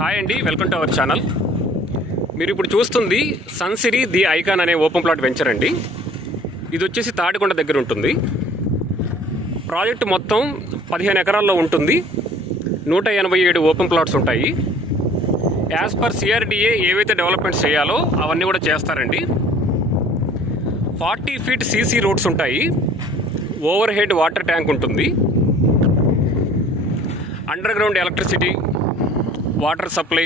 Hi అండి, welcome to our channel. మీరు ఇప్పుడు చూస్తుంది సన్సిరీ ది ఐకాన్ అనే ఓపెన్ ప్లాట్ వెంచర్ అండి. ఇది వచ్చేసి తాడికొండ దగ్గర ఉంటుంది. ప్రాజెక్ట్ మొత్తం 15 ఎకరాల్లో ఉంటుంది. 187 ఓపెన్ ప్లాట్స్ ఉంటాయి. యాజ్ పర్ సిఆర్డిఏ ఏవైతే డెవలప్మెంట్స్ చేయాలో అవన్నీ కూడా చేస్తారండి. 40 ఫీట్ సీసీ రోడ్స్ ఉంటాయి. ఓవర్ హెడ్ వాటర్ ట్యాంక్ ఉంటుంది. Under ground electricity, water supply,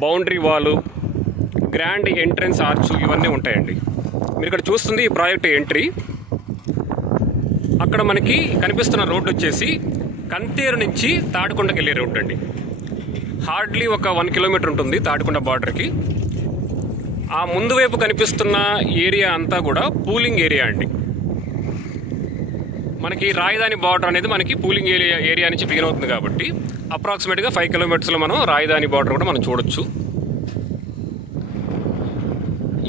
boundary వాలు, గ్రాండ్ ఎంట్రన్స్ ఆర్చ్ ఇవన్నీ ఉంటాయండి. మీరు ఇక్కడ చూస్తుంది ఈ ప్రాజెక్ట్ ఎంట్రీ. అక్కడ మనకి కనిపిస్తున్న రోడ్డు వచ్చేసి కంతేరు నుంచి తాడికొండకి వెళ్ళే రోడ్డు అండి. హార్డ్లీ ఒక 1 కిలోమీటర్ ఉంటుంది తాడికొండ బార్డర్కి. ఆ ముందు వైపు కనిపిస్తున్న ఏరియా అంతా కూడా పూలింగ్ ఏరియా అండి. మనకి రాజధాని బార్డర్ అనేది మనకి పూలింగ్ ఏరియా నుంచి బిగిన్ అవుతుంది కాబట్టి అప్రాక్సిమేట్గా 5 కిలోమీటర్స్లో మనం రాజధాని బార్డర్ కూడా మనం చూడొచ్చు.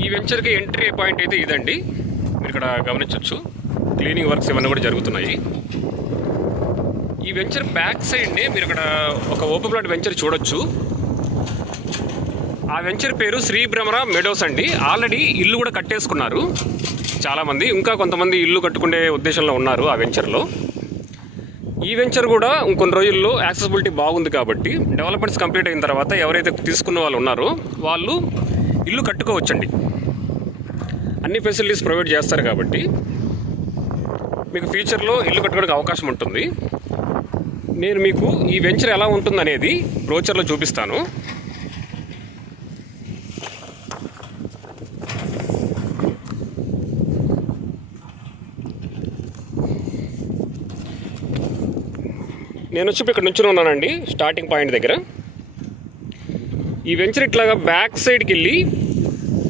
ఈ వెంచర్కి ఎంట్రీ పాయింట్ అయితే ఇదండి. మీరు ఇక్కడ గమనించవచ్చు. క్లీనింగ్ వర్క్స్ ఇవన్నీ కూడా జరుగుతున్నాయి. ఈ వెంచర్ బ్యాక్ సైడ్నే మీరు ఇక్కడ ఒక ఓపెన్ ప్లాట్ వెంచర్ చూడొచ్చు. ఆ వెంచర్ పేరు శ్రీ భ్రమర మెడోస్ అండి. ఆల్రెడీ ఇల్లు కూడా కట్టేసుకున్నారు చాలామంది. ఇంకా కొంతమంది ఇల్లు కట్టుకునే ఉద్దేశంలో ఉన్నారు ఆ వెంచర్లో. ఈ వెంచర్ కూడా ఇంకొన్ని రోజుల్లో యాక్సెసిబిలిటీ బాగుంది కాబట్టి డెవలప్మెంట్స్ కంప్లీట్ అయిన తర్వాత ఎవరైతే తీసుకున్న వాళ్ళు ఉన్నారో వాళ్ళు ఇల్లు కట్టుకోవచ్చండి. అన్ని ఫెసిలిటీస్ ప్రొవైడ్ చేస్తారు కాబట్టి మీకు ఫ్యూచర్లో ఇల్లు కట్టుకోవడానికి అవకాశం ఉంటుంది. నేను మీకు ఈ వెంచర్ ఎలా ఉంటుందనేది బ్రోచర్లో చూపిస్తాను. నేను వచ్చి ఇక్కడ నుంచి ఉన్నానండి స్టార్టింగ్ పాయింట్ దగ్గర. ఈ వెంచర్ ఇట్లాగా బ్యాక్ సైడ్కి వెళ్ళి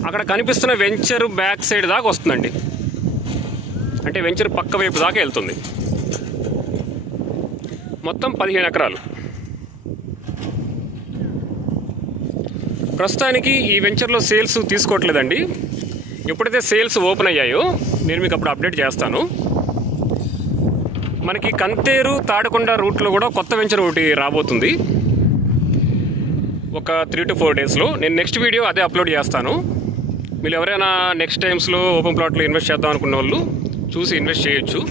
అక్కడ కనిపిస్తున్న వెంచర్ బ్యాక్ సైడ్ దాకా వస్తుందండి. అంటే వెంచర్ పక్క వైపు దాకా వెళ్తుంది. మొత్తం 15 ఎకరాలు. ప్రస్తుతానికి ఈ వెంచర్లో సేల్స్ తీసుకోవట్లేదండి. ఎప్పుడైతే సేల్స్ ఓపెన్ అయ్యాయో నేను మీకు అప్పుడు అప్డేట్ చేస్తాను. మనకి కంతేరు తాడికొండ రూట్లో కూడా కొత్త వెంచర్ ఒకటి రాబోతుంది ఒక 3 to 4 డేస్లో. నేను నెక్స్ట్ వీడియో అదే అప్లోడ్ చేస్తాను. మీరు ఎవరైనా నెక్స్ట్ టైమ్స్లో ఓపెన్ ప్లాట్లో ఇన్వెస్ట్ చేద్దాం అనుకున్న వాళ్ళు చూసి ఇన్వెస్ట్ చేయొచ్చు.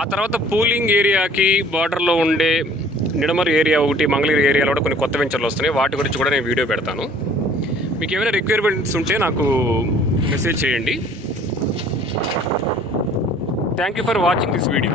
ఆ తర్వాత పూలింగ్ ఏరియాకి బార్డర్లో ఉండే నిడమరు ఏరియా ఒకటి, మంగళగిరి ఏరియాలో కూడా కొన్ని కొత్త వెంచర్లు వస్తున్నాయి. వాటి గురించి కూడా నేను వీడియో పెడతాను. మీకు ఏమైనా రిక్వైర్మెంట్స్ ఉంటే నాకు మెసేజ్ చేయండి. Thank you for watching this video.